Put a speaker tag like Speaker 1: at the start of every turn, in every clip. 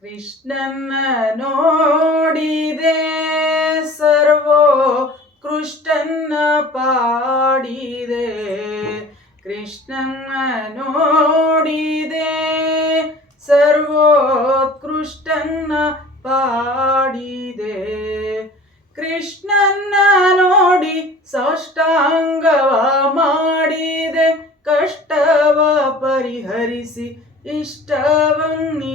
Speaker 1: ಕೃಷ್ಣನ್ನ ನೋಡಿದೆ ಸರ್ವೋ ಕೃಷ್ಣನ್ನ ಪಾಡಿದೆ. ಕೃಷ್ಣನ್ನ ನೋಡಿದೆ ಸರ್ವೋತ್ಕೃಷ್ಟನ್ನ ಪಾಡಿದೆ. ಕೃಷ್ಣನ್ನ ನೋಡಿ ಸಾಷ್ಟಾಂಗವ ಮಾಡಿದೆ. ಕಷ್ಟವ ಪರಿಹರಿಸಿ ಇಷ್ಟವನ್ನೀವನ್ನ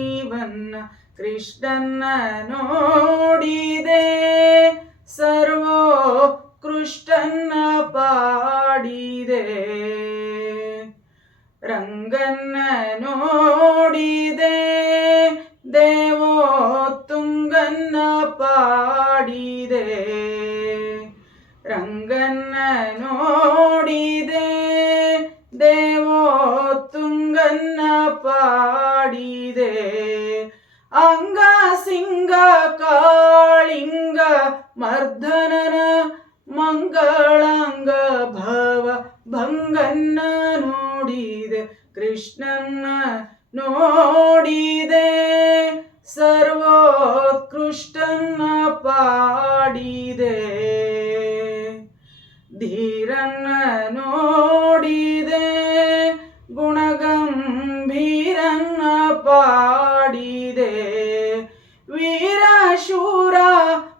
Speaker 1: ಕೃಷ್ಣನ್ನ ನೋಡಿದೆ ಸರ್ವೋ ಕೃಷ್ಣನ್ನ ಪಾಡಿದೆ. ರಂಗನ್ನ ನೋಡಿದೆ ದೇವೋ ತುಂಗನ್ನ ಪಾಡಿದೆ. ರಂಗನ್ನ ನೋಡಿದೆ ದೇವೋ ತುಂಗನ್ನ ಪಾಡಿದೆ. ಅಂಗ ಸಿಂಗ ಕಾಳಿಂಗ ಮರ್ದನನ ಮಂಗಳಾಂಗ ಭಾವ ಭಂಗನ್ನ ನೋಡಿದೆ, ಕೃಷ್ಣನ್ನ ನೋಡಿದೆ, ಸರ್ವೋತ್ಕೃಷ್ಟನ್ನ ಪಾಡಿದೆ. ಧೀರನ್ನ ನೋಡಿದೆ, ಗುಣಗಂಭೀರನ್ನ ಪಾಡಿದೆ ವೀರಶೂರ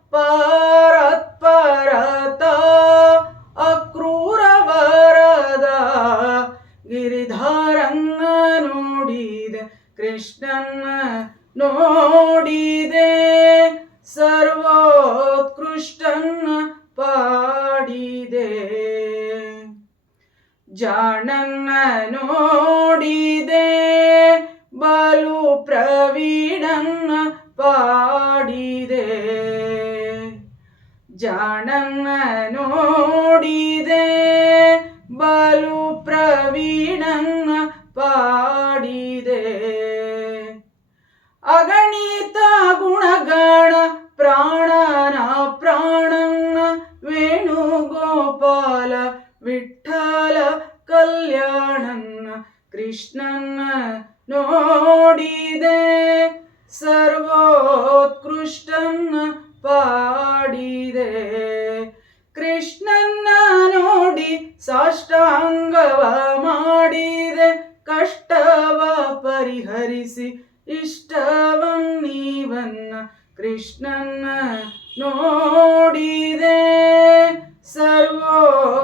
Speaker 1: ಪರತ್ಪರತ ಅಕ್ರೂರ ವರದ ಗಿರಿಧಾರಂಗ ನೋಡಿದೆ, ಕೃಷ್ಣನ್ನ ನೋಡಿದೆ, ಸರ್ವೋತ್ಕೃಷ್ಟನ್ನ ಪಾಡಿದೆ. ಜಾಣನ್ನ ನೋಡಿದೆ, ಬಲು ಪ್ರವೀಣನ್ನ ಪಾಡಿದೆ ನೋಡಿದೆ ಬಲು ಪ್ರವೀಣನ್ನ ಪಾಡಿದೆ. ಅಗಣಿತ ಗುಣಗಣ ಪ್ರಾಣನ ಪ್ರಾಣನ್ನ ವೇಣುಗೋಪಾಲ ವಿಠಲ ಕಲ್ಯಾಣನ್ನ ಕೃಷ್ಣನ್ನ ನೋಡಿದೆ. ಸರ್ವೋತ್ಕೃಷ್ಟನ್ನ ಪಾಡಿದೆ. ಕೃಷ್ಣನ್ನ ನೋಡಿದೆ. ಸರ್ವೋತ್ಕೃಷ್ಟನ್ನ